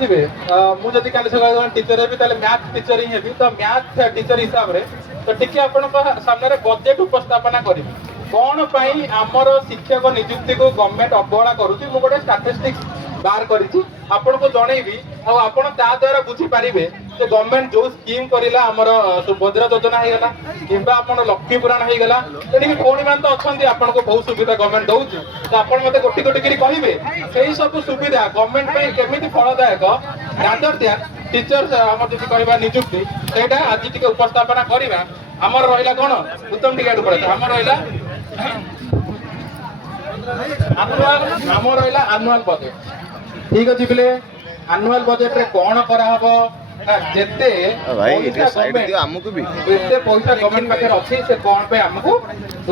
मुझे काली सकाल टीचर है मैथ टीचर ही है तो मैथ टीचर हिसाब से तो टी सामने बजेट उपस्थापना करी कौन पाई आमर शिक्षक नियुक्ति को गवर्नमेंट अवहेला करुच्ची मुझे गोटे स्टाटिस्टिक्स बाहर करी आपन को जनईबी आपड़ ता द्वारा बुझीपारे जे गवर्नमेंट जो स्कीम करला आमर सुभद्रा योजना होगा कि लक्ष्मी पुराण होगा ये भौणी मान तो अच्छा आपन को बहुत सुविधा गवर्नमेंट दौर तो आप मत गोटी गोटी कहे से सब सुविधा गवर्नमेंट केमी फलदायक नजर दिया टीचर आम जी कह निजुक्ति से आज टी उपस्थापना करवा आमर रहा कौन उत्तम टी पड़े आम रहा आनुआल बजेट ठीक अच्छे पिले आनुआल बजेट रे कौन कराहब जेते पैसा गवर्नमेंट पाखे अच्छी से कौन पे आमको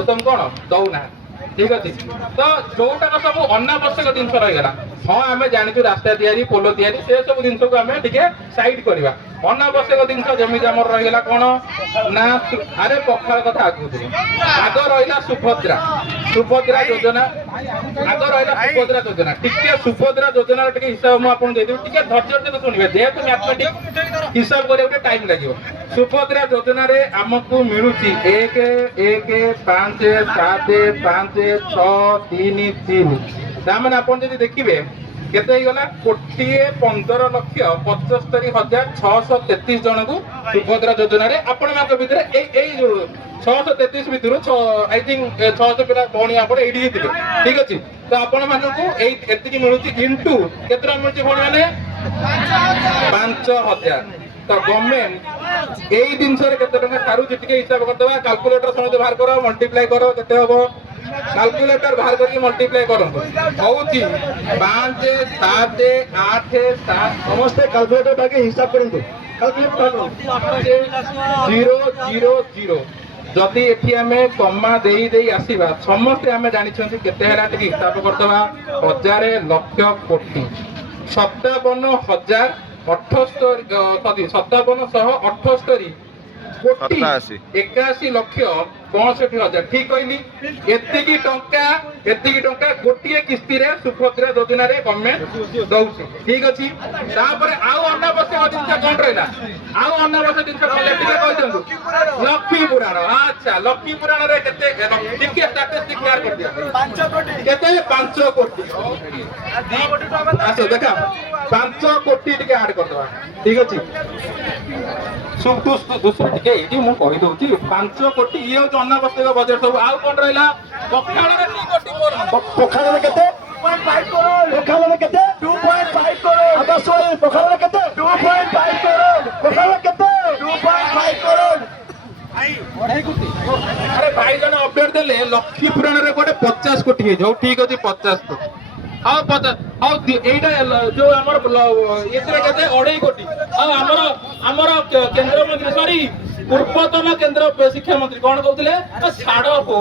उत्तम कौन दौना ठीक अच्छे तो जोटा सब अनावश्यक जिन रहीगला हाँ आम जानू रास्ता या पोल या से सब जिन को आम टे सैड करवा अनावश्यक जिन जमी आम रहीगला कौन ना अरे पखाल कथा आग रहा सुभद्रा सुभद्रा योजना आग रहा सुभद्रा योजना टिके सुभद्रा योजना टे हिसाब मुझे टे धैर्य शुणे जेहेतु मैथमेटिक्स हिसाब करने टाइम लगे सुभद्रा योजना आमको मिलूँ 1 1 5 7 5 6 3 3 ताने आप देखिए केते गला 1,15,75,633 जन को सुभद्रा योजना रे आपण मान भितर ए 633 भितर आई थिंक 600 पिला भौणी आपण एडी हिथिले ठीक अछि तो आपण मान को एति मिलुची इनटू केतरा मिलुची भौणी माने 5,000 तो गवर्नमेंट एई दिन सर केते टका सारू टिके हिसाब कर देबा कैलकुलेटर समेत बाहर करो मल्टीप्लाई करो केते हबो कैलकुलेटर बाहर करके मल्टीप्लाई करंतु होउची 5 7 8 7 समस्त कैलकुलेटर बाके हिसाब करंतु कैलकुलेटर 0 0 0 जदि एठी हमें कमा देई देई आसीबा समस्त हमें जानि छथि केते हरा टिके हिसाब करदबा हजार लक्ष कोटी 57,000 57,178 कोटी 81 लक्ष 65,000 ठीक कहली एतिकी टंका गोटे किस्ती रे सुभद्रा योजना रे गवर्नमेंट दउछि ठीक अछि तापर आउ अनावश्यक जिनस कोन रहला आउ अनावश्यक जिनस कले टिके कहि दंतु लक्ष्मी पुराण अच्छा लक्ष्मी पुराण रे केते टिके स्टैटिस्टिक क्लियर कर दिया 5 कोटी केते 5 कोटी अच्छा देखा 5 कोटी टिके ऐड कर दवा ठीक अछि दूसरा टिके ये मु कहि दउछि 5 कोटी ये अनावश्यक बजेट सब आउ कोन रहला पखाल रे 2 कोटी मोर पखाल रे केते 2.5 करोड़ पखाल रे केते 2.5 करोड़ अब सोई पखाल रे केते 2.5 करोड़ पखाल रे केते 2.5 करोड़ भाई अरे भाई जन अपडेट देले लक्ष्मी पुराण रे कोटे 50 कोटी हो ठीक अछि 50 कोटी हाँ पता हाँ एटा जो आमर एतरे केते 2.5 कोटी हाँ आमर केंद्र मंत्री सॉरी पूर्वतन केंद्र शिक्षा मंत्री कौन कहते छाड़ हो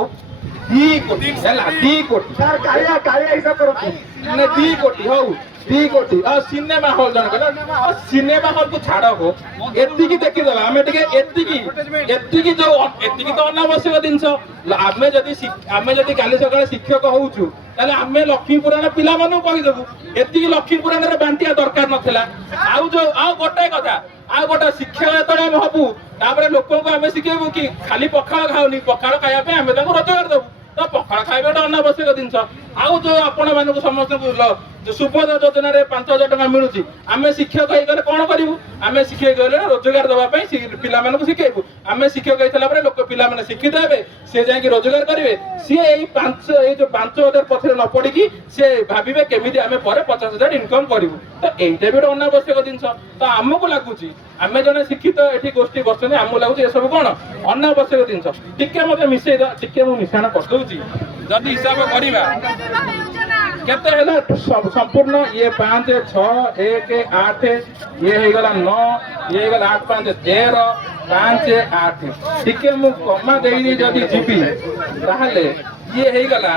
2 कोटी है 2 कोटी कालिया हिसाब करो 2 कोटी हो 2 कोटी सिनेमा हॉल जन कहला सिनेमा हॉल को छाड़ हो एतिकी देखि देला हमें टिके एतिकी जो एतिकी तो अनावश्यक जिनस आमे जदि काली सकाळे शिक्षक होउछु ताले आमे लक्ष्मी पुराण पिला मानु कहि देबु एतिकी लक्ष्मी पुराण रे बांटिया दरकार नथिला आउ जो आउ गोटे कथा आ गोटे शिक्षा जेतले हम हबु तापरे लोकन को आमे सिखेबु कि खाली पखाळ खाउनी पखाळ खाया पे आमे ताको रोजगार देबु तो पखाळ खाइबा तो अनावश्यक जिनस आउ जो आपण मानक समस्त जो सुभद्रा योजना रे 5,000 टका मिलुची आमे शिक्षक होई गले कोन करिवु आमे शिक्षक गले रोजगार देबा पई पिला मानक सिखेबु आमे शिक्षक होइतला परे लोक पिला माने शिक्षित हेबे से जाय कि रोजगार करिवे से एई 5,000 पथरे न पड़ी कि से भाबिबे केमिति आमे परे 50,000 इनकम करिवु तो एइटा भी अनावश्यक जिनस तो आमको लागुची आमे जने शिक्षित एठी गोष्ठी बसने आमको लागुची ए सब कोन अनावश्यक जिनस टिके मते मिसै टिके मु मिसाना कर दउची जदी हिसाब करिबा केते हैला संपूर्ण ये 5 6 1 8 ये हो गला 9 ये हो गला 8 5 13 5 8 टिके मु कमा देई जदी जीपी ताहले ये हो गला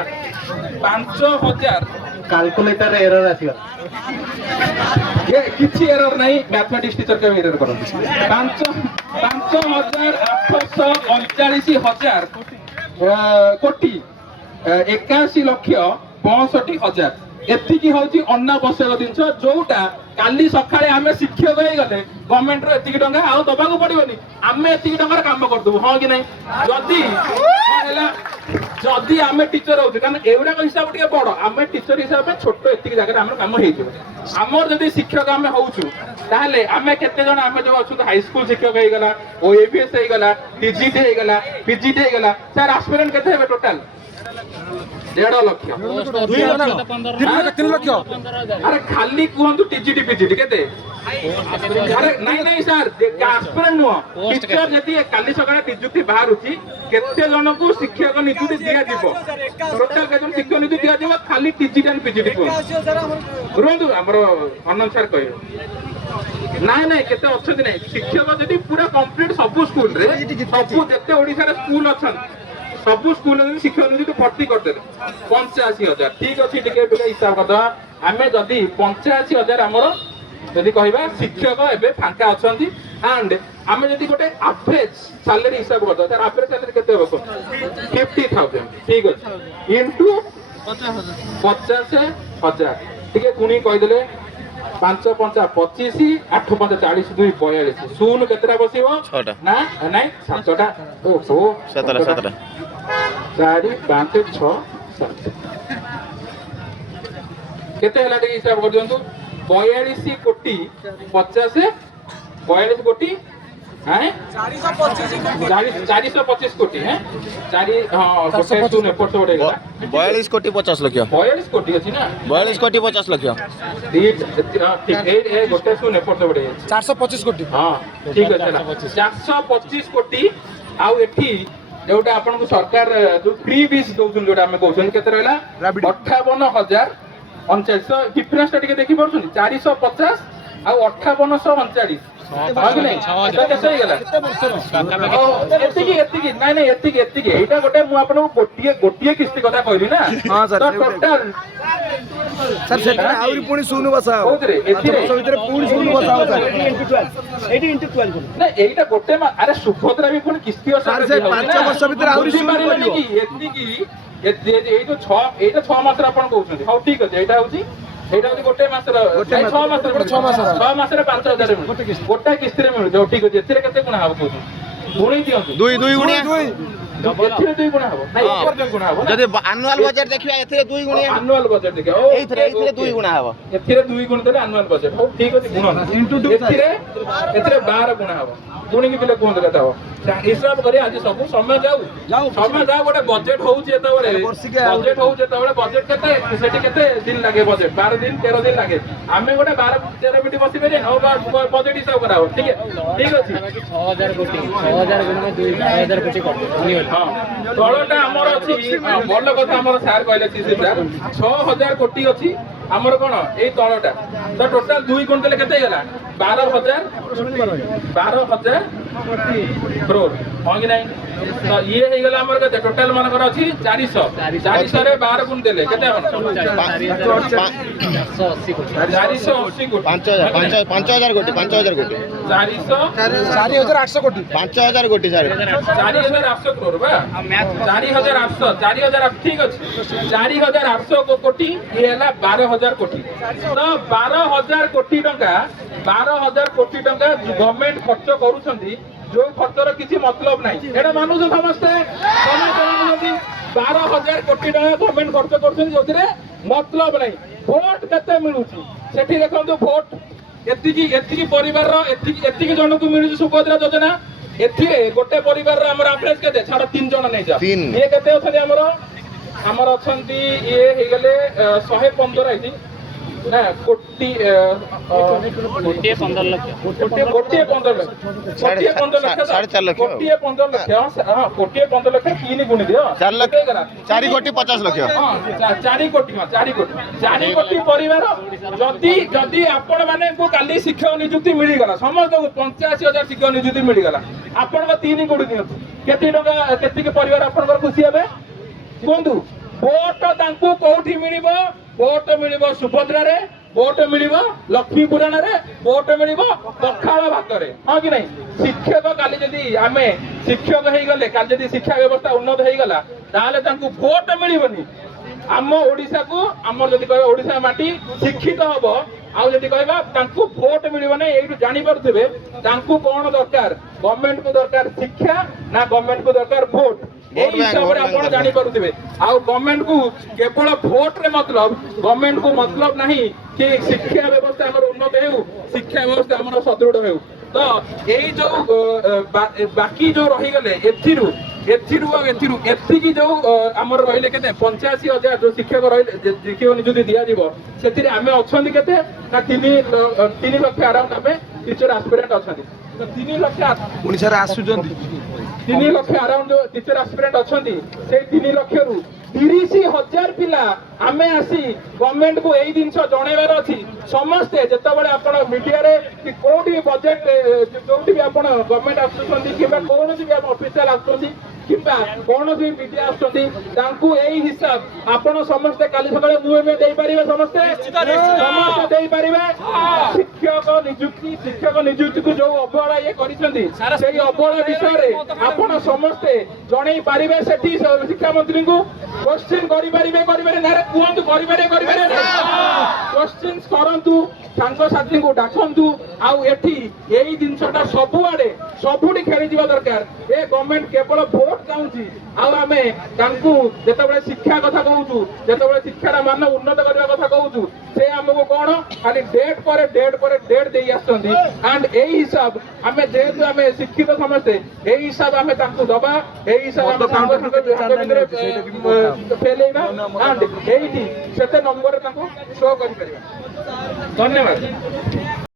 5,000 कैलकुलेटर एरर आसीला ये किछि एरर नहीं मैथमेटिक्स टीचर के एरर करन 5,839,000 कोटी 81 लक्ष 65,000 एतिकी होची अनावश्यक जिनस जोटा काली सकाळे आमे शिक्षक होई गले गवर्नमेंट रो एतिकी टंका आउ दबाको पड़िबोनी आमे एतिकी टंका काम करदबो हां कि नहीं जदी हैला जदी आमे टीचर होती कारण एवडा को हिसाब टिके बड़ आमे टीचर हिसाब में छोट एतिकी जगह हमर काम हेइ जबो हमर जदी शिक्षक आमे होउछु ताहले आमे केते जण आमे जो अछु हाई स्कूल शिक्षक होई गला ओएबीएस होई गला टीजीटी होई गला पीजीटी होई गला सर एस्पिरेंट केते हेबे टोटल 1.5 लाख 3 लाख अरे खाली कहतु टीजीटी पीजीटी केते अरे नहीं नहीं सर एस्पिरेंट नुह टीचर जति काली सकाळे नियुक्ति बाहरुची केते जन को शिक्षक नियुक्ति दिया दिबो टोटल के जन शिक्षक नियुक्ति दिया दिबो खाली टीजीटी एंड पीजीटी को रुंदु हमरो अनंत सर कहियो नहीं नहीं केते अछथि नहीं शिक्षक जति पूरा कंप्लीट सब स्कूल रे सब जते ओडिसा रे स्कूल अछन सब स्कूल में शिक्षक नियुक्ति भर्ती करते 85,000 ठीक अच्छी टिके हिसाब करदा आमे जदि 85,000 हमर जदि कहबा शिक्षक एबे फांका अछंती एंड आमे जदि गोटे एवरेज सैलरी हिसाब करदा तार एवरेज सैलरी केते होबो 50,000 ठीक अछि इनटू 50,000 ठीक कुनी कहि देले 5 5 25 8 5 40 2 42 शून्य केतरा बसिबो 6टा ना नहीं 7टा ओहो 17 4 5 6 7 केते हला टे हिसाब कर दियंतु 42 कोटी 50 42 कोटी हैं 425 कोटी हैं 4 हां 400 ने पड़तो बडेगा 42 कोटी 50 लाख 42 कोटी अछि ना 42 कोटी 50 लाख ठीक ए गोटे सुने पड़तो बडेगा 425 कोटी हां ठीक अछि 425 कोटी आउ एठी जोटा आपन को सरकार जो फ्री बीस दोउछन जोटा हम कहउछन केते रहला 58,039 डिफरेंस टिके देखि परछन 450 आउ 5839 भागी नहीं कैसे ही गला एतिकी एतिकी नहीं नहीं एतिकी एतिकी एटा गोटे मु आपन गोटिए किस्ती कथा कहली ना हां सर टोटल सर सेटा आउरी पुणी सुनु बसा कोतरे एतिरे भीतर पुणी सुनु बसा सर 80 ना एटा गोटे अरे सुभद्रा भी पुणी किस्ती सर से 5 वर्ष भीतर आउरी सुनु पडियो एतिकी एई जो 6 मास अपन कहउछन हाउ ठीक अछि एटा होची एटा होची गोटे मासर 6 मास रे 5,000 गोटे किस्ती रे मिलु जो ठीक अछि एतिरे केते गुणा हबो कहउछन गुणी दियंतु 2 गुणिया एथिरे 2 गुणा हबो नहीं ऊपर 2 गुणा हबो जदि एनुअल बजट देखिया एथिरे 2 गुणिया एनुअल बजट देखिया ओ एथिरे 2 गुणा हबो एथिरे 2 गुण देले एनुअल बजट हो ठीक अछि गुण एथिरे 12 गुणा हबो गुणी की पिले कोन देता हो हिसाब करी आज सब समय जाऊ गोटे बजेट होउची एता बडे बजेट होउची एता बडे बजेट केते सेठी केते दिन लागे बजेट 12 दिन 13 दिन लागे आमे गोटे 12 13 मिनिट बसी बेरे नो बजेट हिसाब कराओ ठीक है ठीक अछि 6000 कोटी 6000 गुण में 2000 कोटी कर हां तळटा हमर अछि बल्ल कथा हमर सार कहले छी सर 6000 कोटी अछि हमर कोन एई तळटा तो टोटल 2 गुण देले केते गेला 12000 करोड़ हां कि नहीं तो ये हे गेला हमर के टोटल मन कर अछि 400 रे 12 गुण देले केते हन 480 कोटी 480 कोटी 5000 कोटी 5000 कोटी 4800 कोटी 5000 कोटी सर 4800 करोड़ बा 4800 ठीक अछि 4800 कोटी ये हला 12000 कोटी तो 12000 कोटी टंका 12000 कोटी टंका गवर्नमेंट खर्च करूछंती जो खर्चर किसी मतलब नहीं एटा मानुछ समस्ते 12000 कोटी टंका गवर्नमेंट खर्च करूछंती जोथिरे मतलब नहीं वोट केते मिलुची सेठी देखंतु वोट एतिकी परिवार रो एतिकी जन को मिलुची सुभद्रा योजना एथिरे गोटे परिवार रो हमर एवरेज केते छाड़ 3 जन नै जा ये केते अछन हमर अछंती ये हे गेले 115 आइती ना कोटी 15 लाख कोटी 15 लाख 4.5 लाख कोटी 15 लाख हां कोटी 15 लाख 3 गुणी दियो 4 लाख 4 कोटी 50 लाख हां 4 कोटी परिवार जदी आपण माने को काली शिक्षक नियुक्ति मिली गला समस्त 85,000 शिक्षक नियुक्ति मिली गला आपण को 3 गुणी दियो केते टका केते के परिवार आपण खुशी हेबे कोंदु वोट तांकू कोठी मिलिबो वोट मिलिबो सुभद्रा रे वोट मिलिबो लक्ष्मी पुराण रे वोट मिलिबो पखाळ भात रे हां कि नहीं शिक्षक काली जदी आमे शिक्षक हेई गले काली जदी शिक्षा व्यवस्था उन्नत हेई गला ताले तांकू वोट मिलिबोनी आम ओडिशा को आम जदि कहबा ओडिशा माटी शिक्षित हबो आउ जदि कहबा तांकू वोट मिलिबो नै एइटु जानि पारुथिबे तांकू कोन दरकार गवर्नमेंट को दरकार शिक्षा ना गवर्नमेंट को दरकार vote Vote bank, vote bank आपण जानि पारुथिबे आउ गवर्नमेंट को केवल वोट रे मतलब गवर्नमेंट को मतलब नहीं कि शिक्षा व्यवस्था हमर उन्नत हेउ शिक्षा व्यवस्था हमर सदृढ़ हेउ तो एई जो बाकी जो रही गले एथिकी जो आमर रहिले केते 85,000 जो शिक्षक रहिले शिक्षक नियुक्ति दिया जीवो सेथिरे आमे अछंती केते ना 3 लाख अराउंड आमे टीचर एस्पिरेंट अछंती तो 3 लाख ओडिसा रे आसुचंदी 3 लाख अराउंड जो टीचर एस्पिरेंट अछंती से 3 लाख रु 30,000 पिला आमे आसी गवर्नमेंट को एई दिन जणेबार अछि समस्ते जेतबेले आपण मीडिया रे कि कोठी बजेट जोठी भी आपण गवर्नमेंट आसुचंती किबा कोनोसी भी ऑफिशियल आसुचंती किबा कोनोसी मीडिया आसुचंती तांकू एई हिसाब आपण समस्ते काली सकाळे मुहे देई परिबे समस्ते समस्ते देई परिबे शिक्षक नियुक्ति को जो अवहेला ये करिसंती सेही अवहेला विषय रे आपण समस्ते जणेई परिबे सेठी शिक्षा मंत्री को क्वेश्चन करि परिबे ना कुहंतु करि परिबे क्वेश्चन करंतु सांग साथी को डाकंतु आउ एठी एई जिनसटा सबु आडे सबुडी खेली दिबा दरकार ए गवर्नमेंट केवल वोट चाहूची आउ आमे तांकू जेतबेले शिक्षा कथा कहूचु जेतबेले शिक्षार मान उन्नत करबा कथा कहूचु से हमको कोन खाली डेट देई आछंती एंड एई हिसाब आमे जेतु आमे शिक्षित समझते एई हिसाब आमे तांकू दबा एई हिसाब आमे सांग भितर फेलेबा एंड एईटी सेते नंबर तांकू शो करि परिबा धन्यवाद।